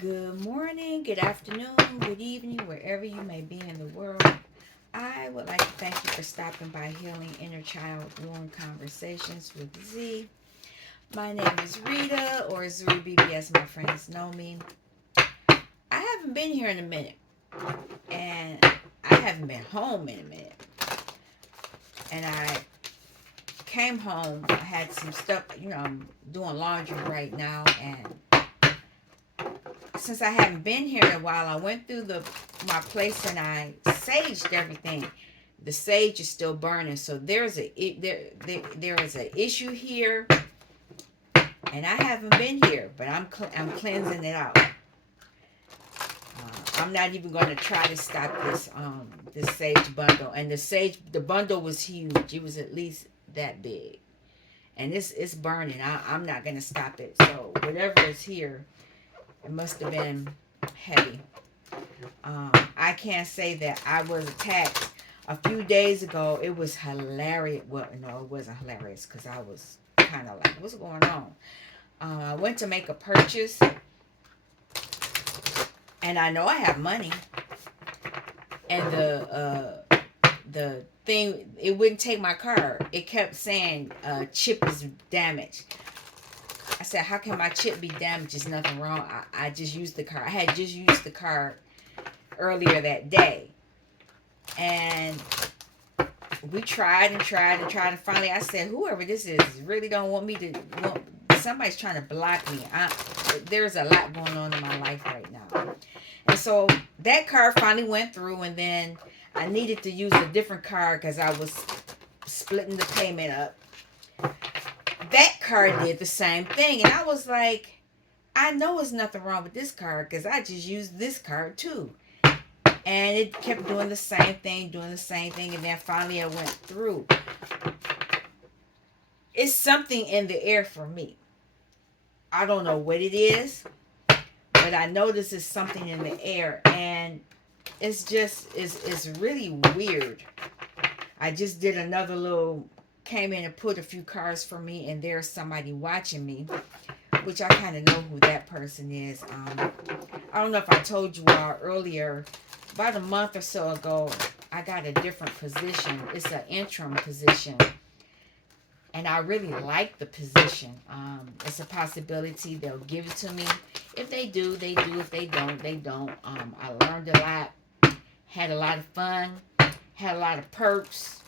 Good morning, good afternoon, good evening, wherever you may be in the world. I would like to thank you for stopping by Healing Inner Child Womb Conversations with Z. My name is Rita, or Zuri BB as my friends know me. I haven't been here in a minute, and I haven't been home in a minute. And I came home, I had some stuff, I'm doing laundry right now, and since I haven't been here in a while, I went through the my place and I saged everything. The sage is still burning, so there is an issue here, and I haven't been here, but I'm cleansing it out. I'm not even going to try to stop this sage bundle, and the bundle was huge. It was at least that big, and it's burning. I'm not going to stop it. So whatever is here, it must have been heavy. I can't say that I was attacked a few days ago. It was hilarious. Well, no, it wasn't hilarious because I was kind of like, what's going on? I went to make a purchase, and I know I have money, and the thing, it wouldn't take my card. It kept saying chip is damaged. I said, how can my chip be damaged? There's nothing wrong. I just used the card. I had just used the card earlier that day, and we tried and tried and tried, and finally I said, whoever this is really don't want me to want, somebody's trying to block me. There's a lot going on in my life right now. And so that card finally went through, and then I needed to use a different card because I was splitting the payment up. That card did the same thing, and I was like, I know there's nothing wrong with this card because I just used this card too. And it kept doing the same thing, and then finally I went through. It's something in the air for me. I don't know what it is, but I know this is something in the air, and it's really weird. I just did another little, came in and put a few cards for me, and there's somebody watching me, which I kind of know who that person is. I don't know if I told you all earlier, about a month or so ago, I got a different position. It's an interim position, and I really like the position. It's a possibility they'll give it to me. If they do, they do. If they don't, they don't. I learned a lot, had a lot of fun, had a lot of perks.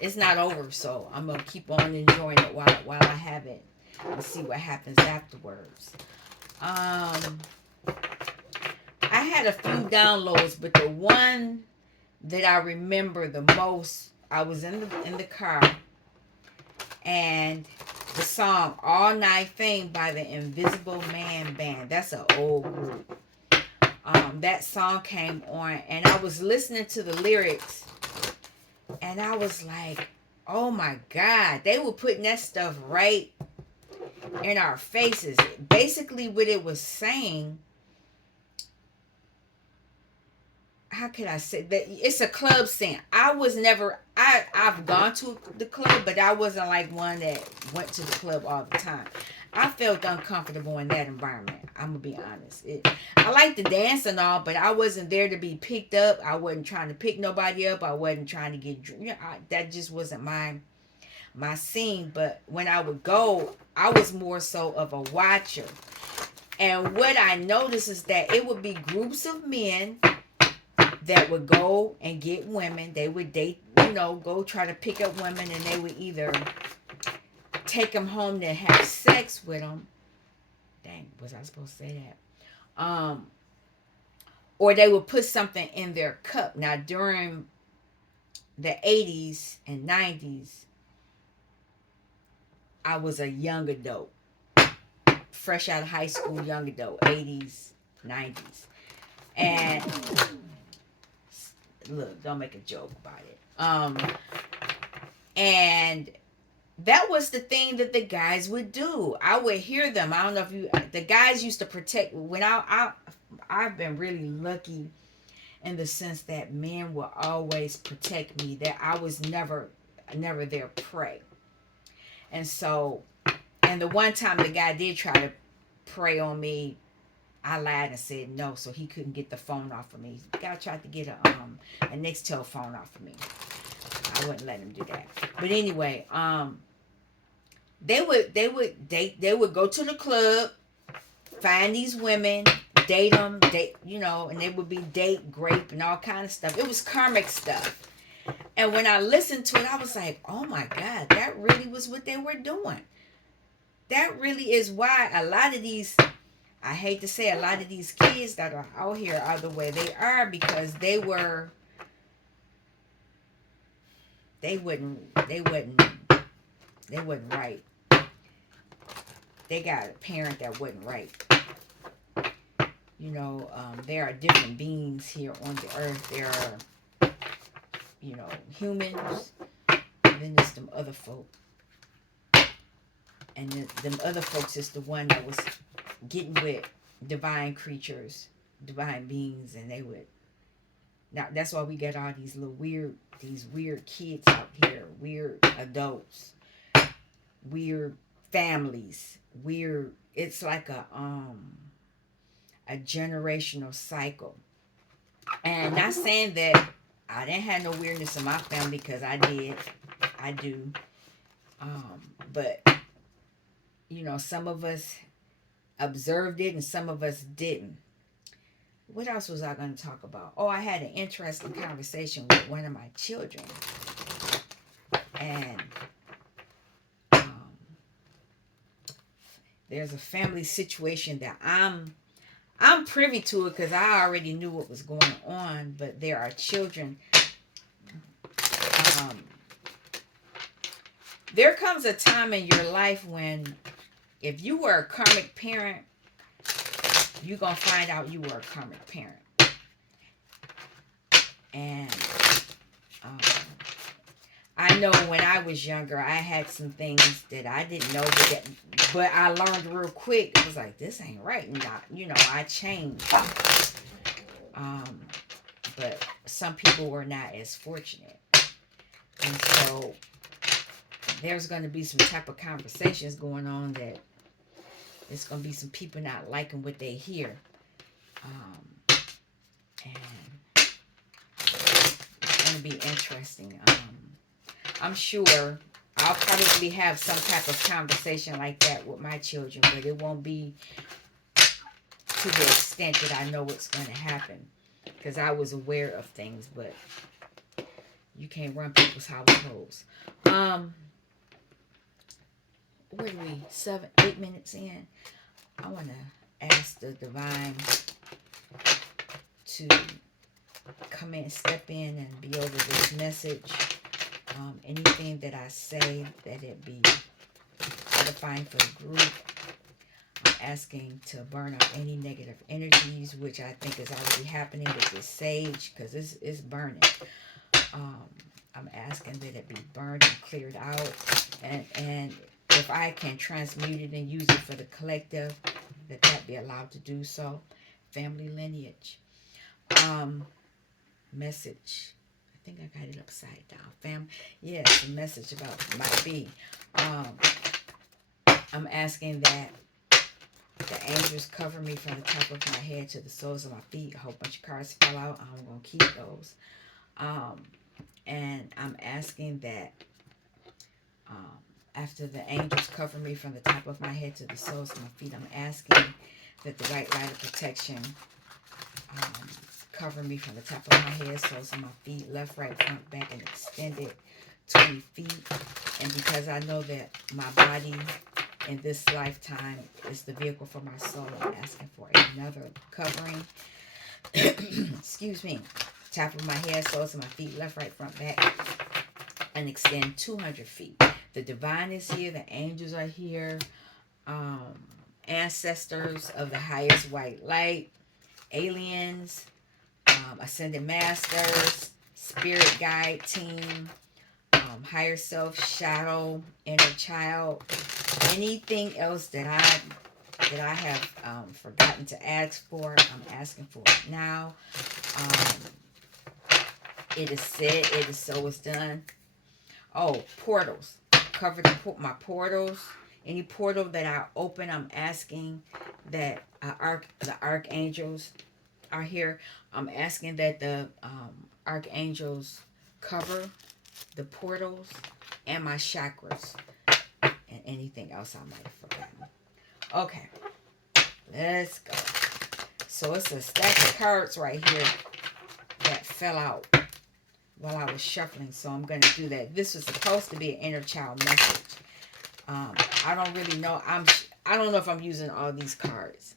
It's not over, so I'm gonna keep on enjoying it while I have it, and see what happens afterwards. I had a few downloads, but the one that I remember the most, I was in the car, and the song "All Night Thing" by the Invisible Man Band. That's an old group. That song came on, and I was listening to the lyrics, and I was like, "Oh my God!" They were putting that stuff right in our faces. Basically, what it was saying, how could I say that? It's a club scene. I was never, I've gone to the club, but I wasn't like one that went to the club all the time. I felt uncomfortable in that environment. I'm gonna be honest. I like to dance and all, but I wasn't there to be picked up. I wasn't trying to pick nobody up. I wasn't trying to get, that just wasn't my scene. But when I would go, I was more so of a watcher. And what I noticed is that it would be groups of men that would go and get women. They would date, go try to pick up women, and they would either take them home to have sex with them. Dang, was I supposed to say that? Or they would put something in their cup. Now, during the 80s and 90s, I was a young adult, fresh out of high school, young adult, 80s, 90s. And look, don't make a joke about it. And that was the thing that the guys would do. I would hear them. I don't know if the guys used to protect. When I've been really lucky in the sense that men will always protect me. That I was never their prey. And so, and the one time the guy did try to prey on me, I lied and said no, so he couldn't get the phone off of me. The guy tried to get a Nextel phone off of me. I wouldn't let him do that. But anyway, they would go to the club, find these women, date them, and they would be date, grape, and all kind of stuff. It was karmic stuff. And when I listened to it, I was like, oh my God, that really was what they were doing. That really is why a lot of these, I hate to say, a lot of these kids that are out here are the way they are, because they wasn't right. They got a parent that wasn't right. There are different beings here on the earth. There are, humans, and then there's them other folk. And them other folks is the one that was getting with divine creatures, divine beings, and they would. Now that's why we get all these weird kids out here, weird adults, weird families, weird. It's like a generational cycle. And not saying that I didn't have no weirdness in my family, because I do. But some of us observed it and some of us didn't. What else was I going to talk about? Oh, I had an interesting conversation with one of my children. And there's a family situation that I'm privy to it, because I already knew what was going on. But there are children. There comes a time in your life when, if you were a karmic parent, you're going to find out you were a karmic parent. And I know when I was younger, I had some things that I didn't know, but I learned real quick. It was like, this ain't right. And I changed. But some people were not as fortunate. And so there's going to be some type of conversations going on that it's going to be some people not liking what they hear. And it's going to be interesting. I'm sure I'll probably have some type of conversation like that with my children, but it won't be to the extent that I know what's going to happen, because I was aware of things, but you can't run people's households. Where are we? 8 minutes in. I want to ask the divine to come in, step in, and be over this message. Anything that I say, that it be edifying for the group. I'm asking to burn up any negative energies, which I think is already happening with this sage, because it's burning. I'm asking that it be burned and cleared out, and if I can transmute it and use it for the collective, that be allowed to do so. Family lineage. Message. I think I got it upside down. Yes, the message about might be. I'm asking that the angels cover me from the top of my head to the soles of my feet. A whole bunch of cards fell out. I'm going to keep those. And I'm asking that after the angels cover me from the top of my head to the soles of my feet, I'm asking that the white light of protection cover me from the top of my head, soles of my feet, left, right, front, back, and extended 20 feet. And because I know that my body in this lifetime is the vehicle for my soul, I'm asking for another covering. Excuse me. Top of my head, soles of my feet, left, right, front, back, and extend 200 feet. The divine is here. The angels are here. Ancestors of the highest white light, aliens, ascended masters, spirit guide team, higher self, shadow, inner child, anything else that I have forgotten to ask for, I'm asking for it now. It is said, it is so, it's done. Oh, portals. Cover my portals. Any portal that I open, I'm asking that the archangels are here. I'm asking that the archangels cover the portals and my chakras and anything else I might have forgotten. Okay, let's go. So it's a stack of cards right here that fell out while I was shuffling. So I'm going to do that. This was supposed to be an inner child message. I don't really know. I don't know if I'm using all these cards,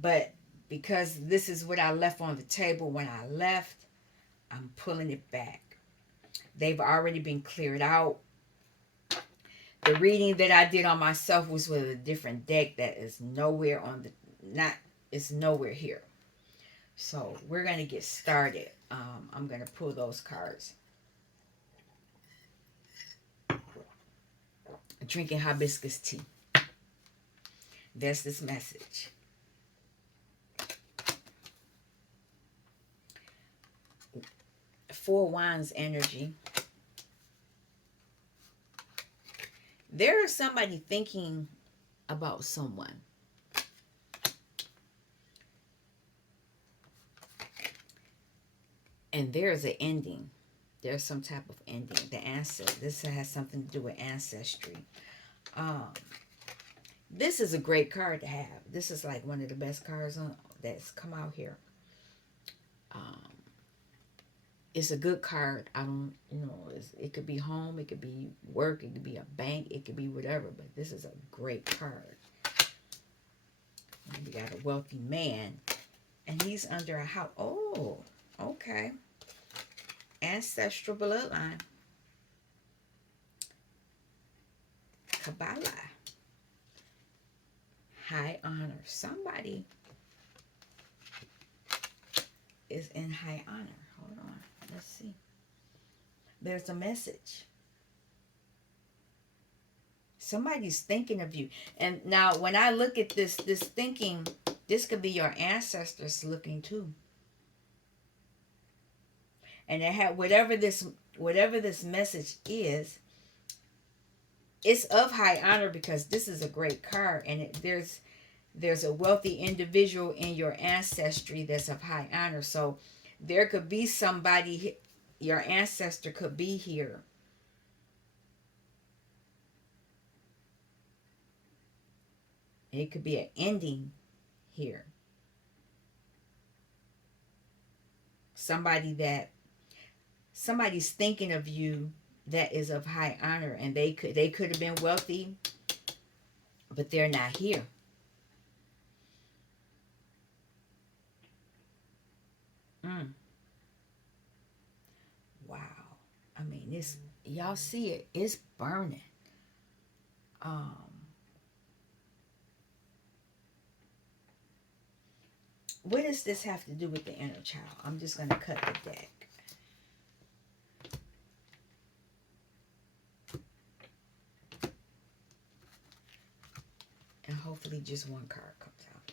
but because this is what I left on the table when I left, I'm pulling it back. They've already been cleared out. The reading that I did on myself was with a different deck that is nowhere on the not it's nowhere here. So we're gonna get started. I'm gonna pull those cards. Drinking hibiscus tea. That's this message. Four Wands energy. There is somebody thinking about someone. And there's an ending. There's some type of ending. This has something to do with ancestry. Um, this is a great card to have. This is like one of the best cards that's come out here. Um, it's a good card. I don't, it could be home, it could be work, it could be a bank, it could be whatever. But this is a great card. And we got a wealthy man, and he's under a house. Oh, okay. Ancestral bloodline. Kabbalah. High honor. Somebody is in high honor. Hold on. Let's see. There's a message. Somebody's thinking of you. And now when I look at this thinking, this could be your ancestors looking too. And they have whatever this message is, it's of high honor because this is a great card, and there's a wealthy individual in your ancestry that's of high honor. So there could be somebody, your ancestor could be here. It could be an ending here. Somebody's thinking of you that is of high honor, and they could have been wealthy, but they're not here. Mm. Wow. I mean, this, y'all see it, it's burning. Um what does this have to do with the inner child? I'm just going to cut the deck. And hopefully just one card comes out.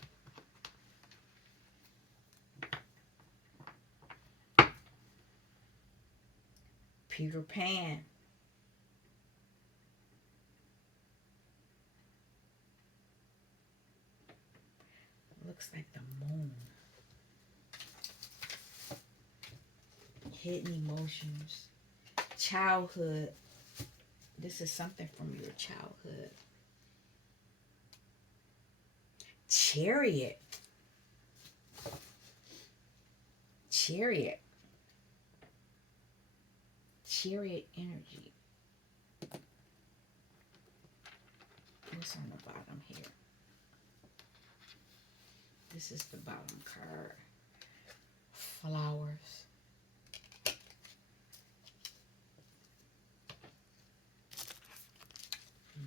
Peter Pan. Looks like the moon. Hidden emotions. Childhood. This is something from your childhood. Chariot. Chariot. Chariot energy. What's on the bottom here? This is the bottom card. Flowers.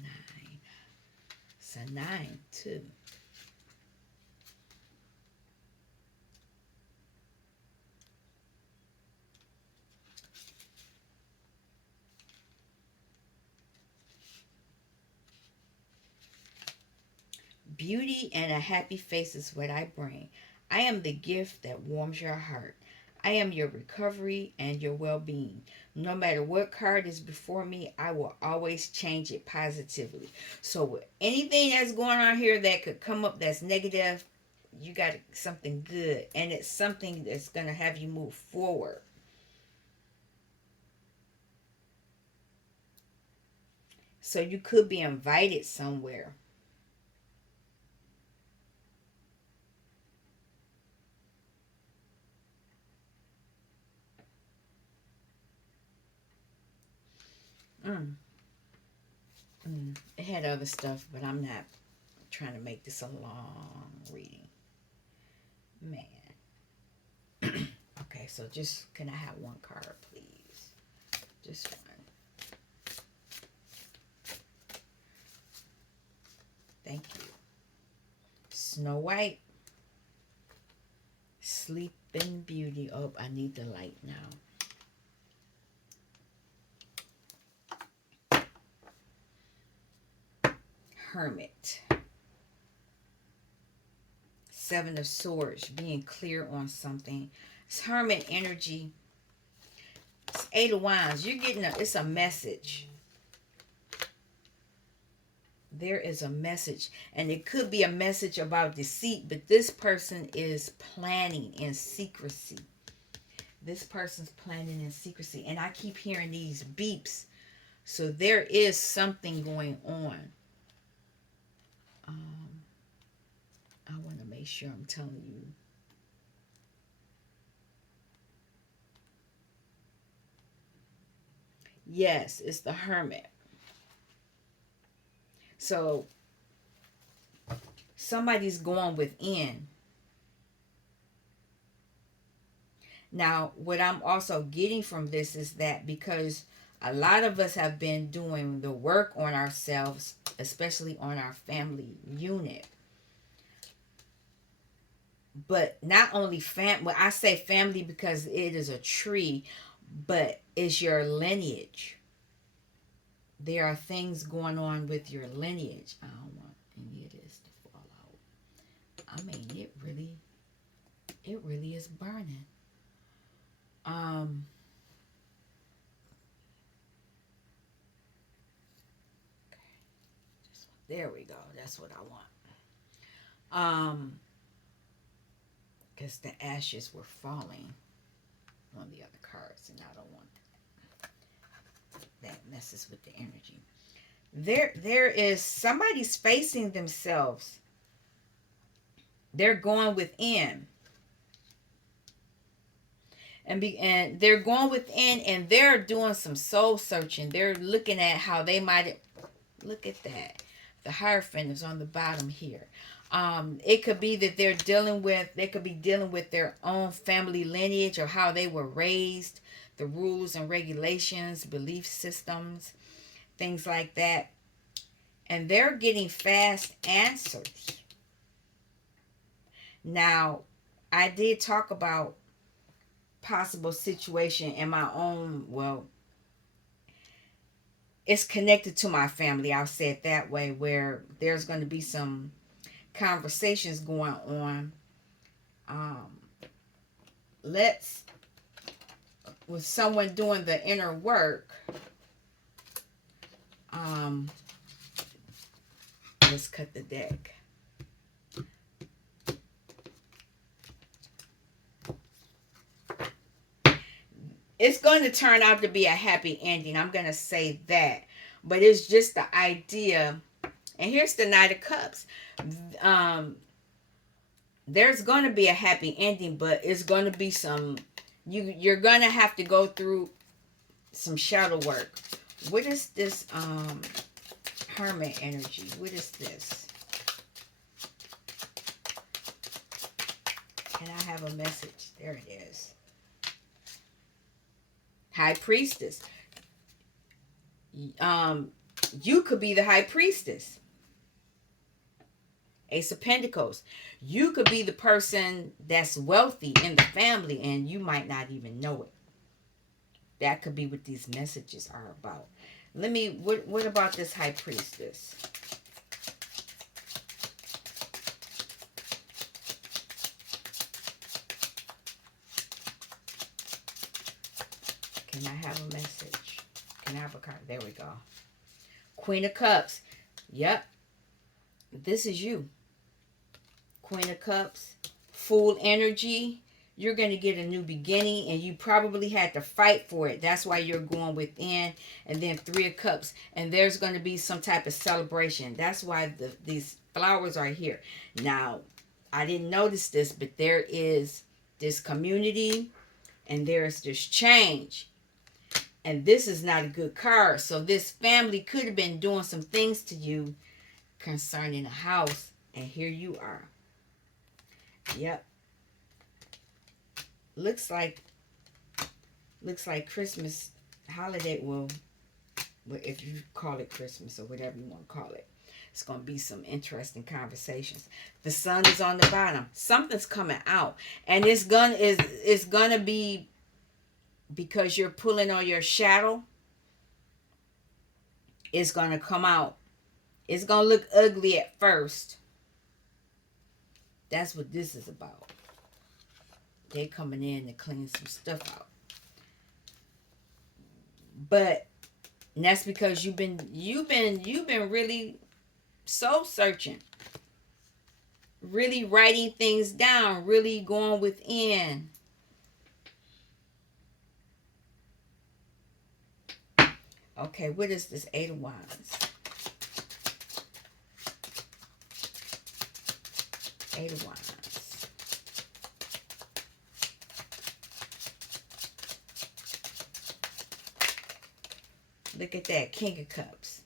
Nine. It's a 9 too. Beauty and a happy face is what I bring. I am the gift that warms your heart. I am your recovery and your well-being. No matter what card is before me, I will always change it positively. So with anything that's going on here that could come up that's negative, you got something good, and it's something that's going to have you move forward. So you could be invited somewhere. Mm, It had other stuff, but I'm not trying to make this a long reading. Man. Okay, so just can I have one card, please? Just one. Thank you. Snow White. Sleeping Beauty. Oh, I need the light now. Hermit. Seven of Swords. Being clear on something. It's Hermit energy. It's Eight of Wands. You're getting it's a message. There is a message, and it could be a message about deceit, but this person is planning in secrecy. This person's planning in secrecy, and I keep hearing these beeps, so there is something going on. I want to make sure I'm telling you. Yes, it's the Hermit. So somebody's going within. Now, what I'm also getting from this is that because a lot of us have been doing the work on ourselves, especially on our family unit. But not only well, I say family because it is a tree, but it's your lineage. There are things going on with your lineage. I don't want any of this to fall out. I mean, it really is burning. Um, there we go. That's what I want. Because the ashes were falling on the other cards, and I don't want that messes with the energy. There is somebody's facing themselves. They're going within. And they're going within, and they're doing some soul searching. They're looking at how they might look at that. The Hierophant is on the bottom here. It could be that they could be dealing with their own family lineage or how they were raised, the rules and regulations, belief systems, things like that. And they're getting fast answers. Now, I did talk about possible situation in my own, well, it's connected to my family, I'll say it that way, where there's going to be some conversations going on. Let's with someone doing the inner work. Let's cut the deck. It's going to turn out to be a happy ending. I'm going to say that. But it's just the idea. And here's the Knight of Cups. There's going to be a happy ending, but it's going to be some... You're going to have to go through some shadow work. What is this Hermit energy? What is this? Can I have a message? There it is. High Priestess. You could be the High Priestess. Ace of Pentacles. You could be the person that's wealthy in the family and you might not even know it. That could be what these messages are about. What about this High Priestess? Can I have a message? Can I have a card? There we go. Queen of Cups. Yep. This is you. Queen of Cups. Full energy. You're going to get a new beginning, and you probably had to fight for it. That's why you're going within. And then Three of Cups. And there's going to be some type of celebration. That's why these flowers are here. Now, I didn't notice this, but there is this community, and there's this change. And this is not a good card. So this family could have been doing some things to you concerning a house. And here you are. Yep. Looks like Christmas holiday. Well, if you call it Christmas or whatever you want to call it. It's going to be some interesting conversations. The sun is on the bottom. Something's coming out. And it's gonna be because you're pulling on your shadow. It's going to come out. It's going to look ugly at first. That's what this is about. They're coming in to clean some stuff out. But that's because you've been really soul searching. Really writing things down, really going within. Okay, what is this? Eight of Wands. Eight of Wands. Look at that, King of Cups.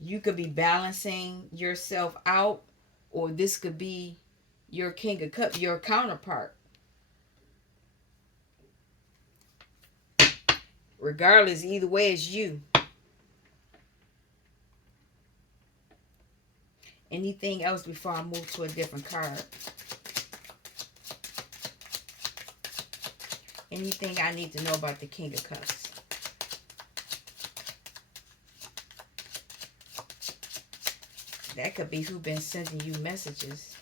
You could be balancing yourself out, or this could be your King of Cups, your counterpart. Regardless, either way, it's you. Anything else before I move to a different card? Anything I need to know about the King of Cups? That could be who's been sending you messages.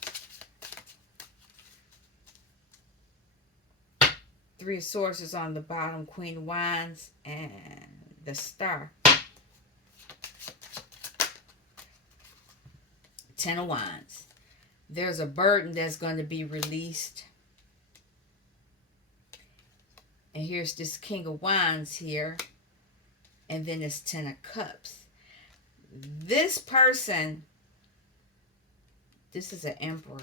Three of Swords is on the bottom. Queen of Wands and the Star. Ten of Wands. There's a burden that's going to be released. And here's this King of Wands here. And then it's Ten of Cups. This person, this is an Emperor.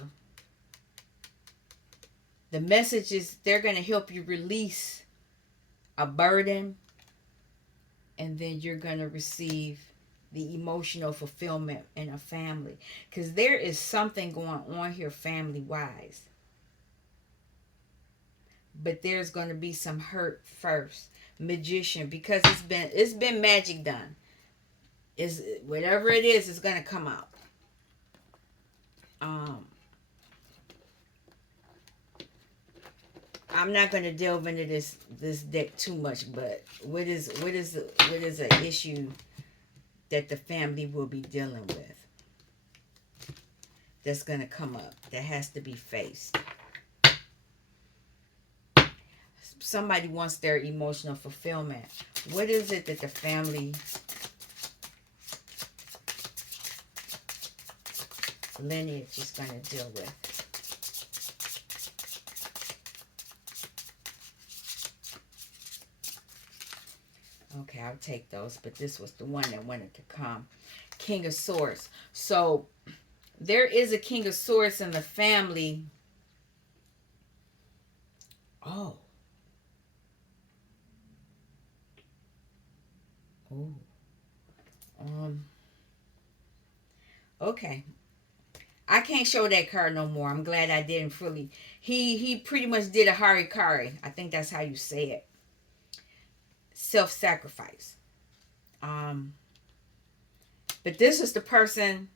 The message is they're going to help you release a burden. And then you're going to receive the emotional fulfillment in a family. Because there is something going on here family-wise. But there's going to be some hurt first. Magician. Because it's been magic done. Is whatever it is going to come out. I'm not going to delve into this deck too much, but what is an issue that the family will be dealing with that's going to come up, that has to be faced? Somebody wants their emotional fulfillment. What is it that the family lineage is going to deal with? Okay, I'll take those, but this was the one that wanted to come. King of Swords. So there is a King of Swords in the family. Oh. Oh. Okay. I can't show that card no more. I'm glad I didn't fully. He pretty much did a harikari. I think that's how you say it. Self-sacrifice. But this is the person.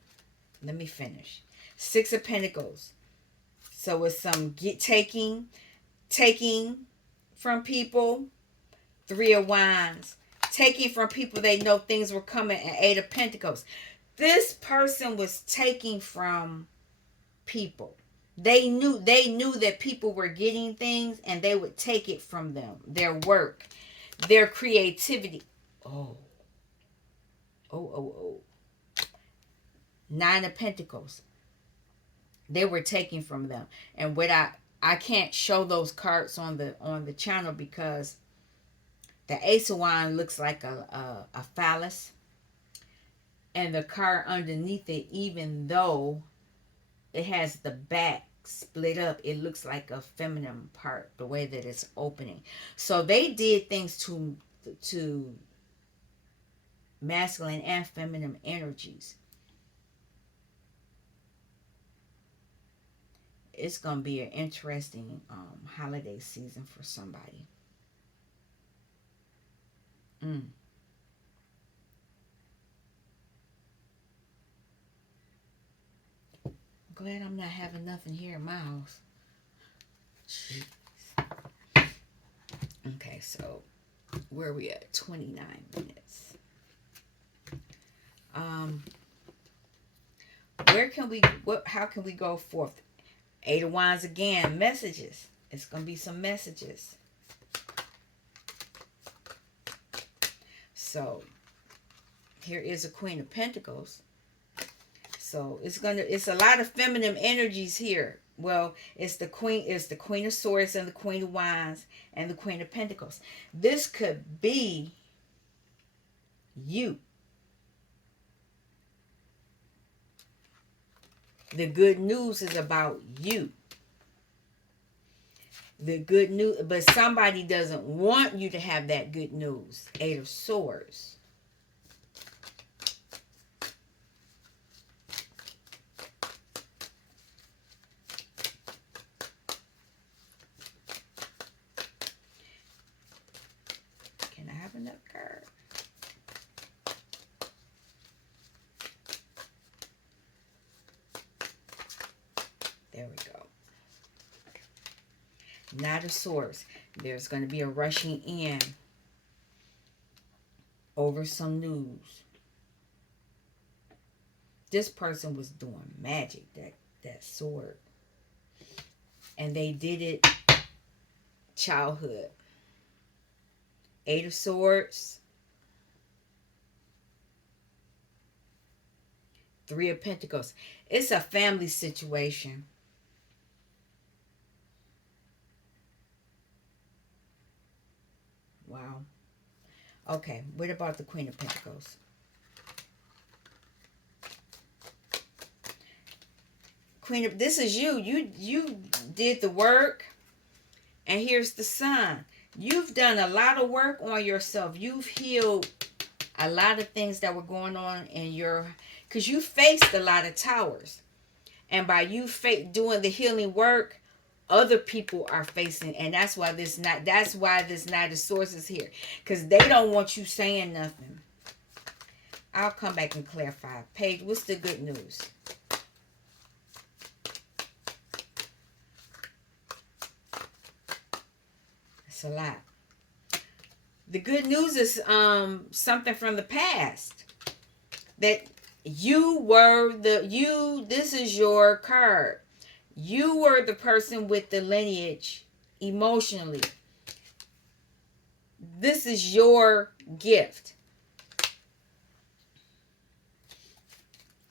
Let me finish. Six of Pentacles. So it's some taking from people. Three of Wands. Taking from people they know things were coming. And Eight of Pentacles. This person was taking from people. They knew that people were getting things and they would take it from them. Their work, their creativity. Oh, oh. Nine of Pentacles. They were taking from them. And what I can't show those cards on the channel because the Ace of Wands looks like a phallus, and the card underneath it, even though it has the back split up, it looks like a feminine part, the way that it's opening. So they did things to masculine and feminine energies. It's gonna be an interesting holiday season for somebody. mm. Glad I'm not having nothing here in my house. Jeez. Okay, so where are we at? 29 minutes. Um, where can we? What? How can we go forth? Eight of Wands again. Messages. It's gonna be some messages. So here is a Queen of Pentacles. So it's a lot of feminine energies here. Well, it's the Queen of Swords and the Queen of Wands and the Queen of Pentacles. This could be you. The good news is about you. The good news, but somebody doesn't want you to have that good news. Eight of Swords. Can I have another card? There we go. Knight of Swords. There's going to be a rushing in over some news. This person was doing magic, that sword. And they did it childhood. Eight of Swords. Three of Pentacles. It's a family situation. Wow. Okay, what about the Queen of Pentacles? Queen of, this is you. You did the work, and here's the Sun. You've done a lot of work on yourself. You've healed a lot of things that were going on in your, because you faced a lot of towers, and by you doing the healing work, other people are facing, and that's why this Knight of Swords is here, because they don't want you saying nothing. I'll come back and clarify. Paige, what's the good news? It's a lot. The good news is something from the past, that this is your card. You were the person with the lineage emotionally. This is your gift.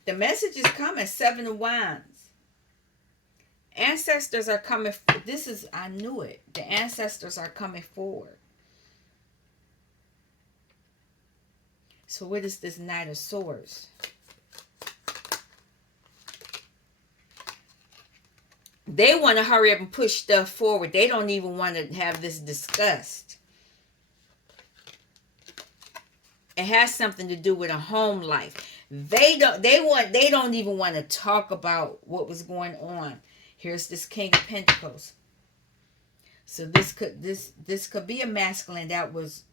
The message is coming. Seven of Wands. Ancestors are coming. I knew it. The ancestors are coming forward. So what is this Knight of Swords? They want to hurry up and push stuff forward. They don't even want to have this discussed. It has something to do with a home life. They don't even want to talk about what was going on. Here's this King of Pentacles. So this could be a masculine that was.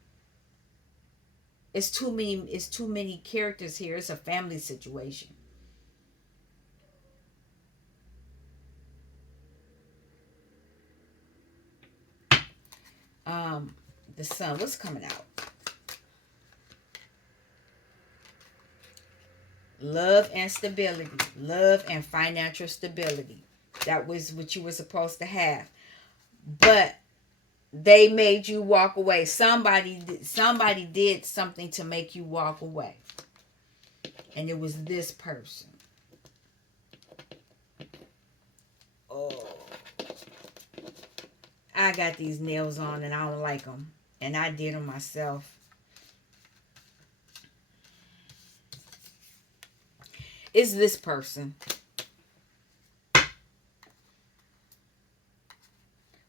It's too many characters here. It's a family situation. The Sun, what's coming out? Love and stability. Love and financial stability. That was what you were supposed to have. But they made you walk away. Somebody did something to make you walk away. And it was this person. Oh, I got these nails on and I don't like them. And I did them myself. It's this person.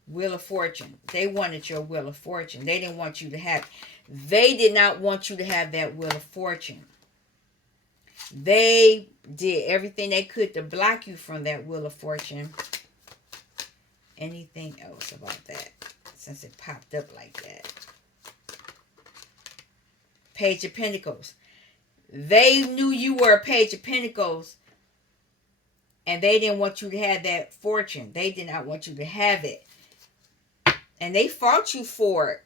Wheel of Fortune. They wanted your Wheel of Fortune. They didn't want you to have. They did not want you to have that Wheel of Fortune. They did everything they could to block you from that Wheel of Fortune. Anything else about that? Since it popped up like that. Page of Pentacles. They knew you were a Page of Pentacles. And they didn't want you to have that fortune. They did not want you to have it. And they fought you for it.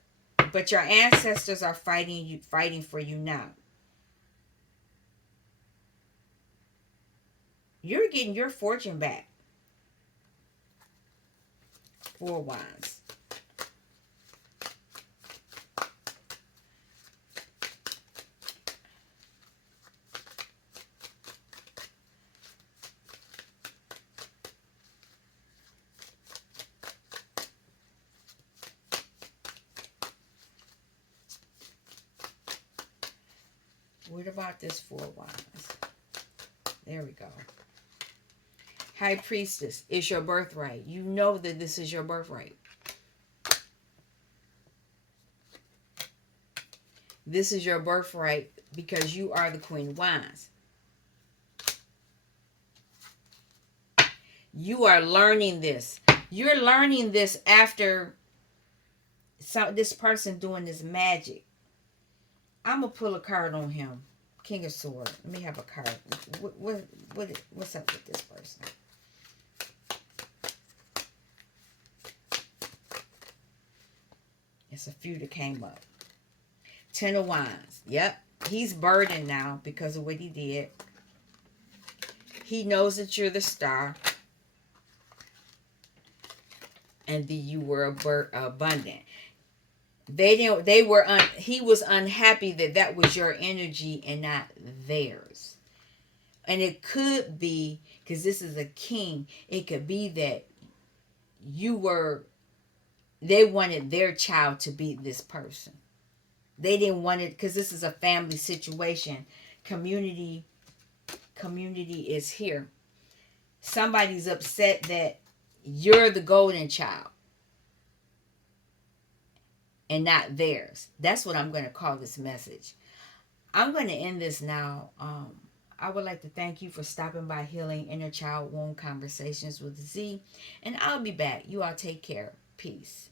But your ancestors are fighting for you now. You're getting your fortune back. 4 Wands. What about this 4 Wands? There we go. High Priestess is your birthright. You know that this is your birthright. This is your birthright because you are the Queen of Wands. You are learning this. You're learning this after this person doing this magic. I'm going to pull a card on him. King of Swords. Let me have a card. What's up with this person? It's a few that came up. 10 of Wands. Yep. He's burdened now because of what he did. He knows that you're the star. And that you were abundant. He was unhappy that was your energy and not theirs. And it could be, because this is a king, it could be that they wanted their child to be this person. They didn't want it, because this is a family situation. Community is here. Somebody's upset that you're the golden child and not theirs. That's what I'm going to call this message. I'm going to end this now. I would like to thank you for stopping by Healing Inner Child Wound Conversations with Z. And I'll be back. You all take care. Peace.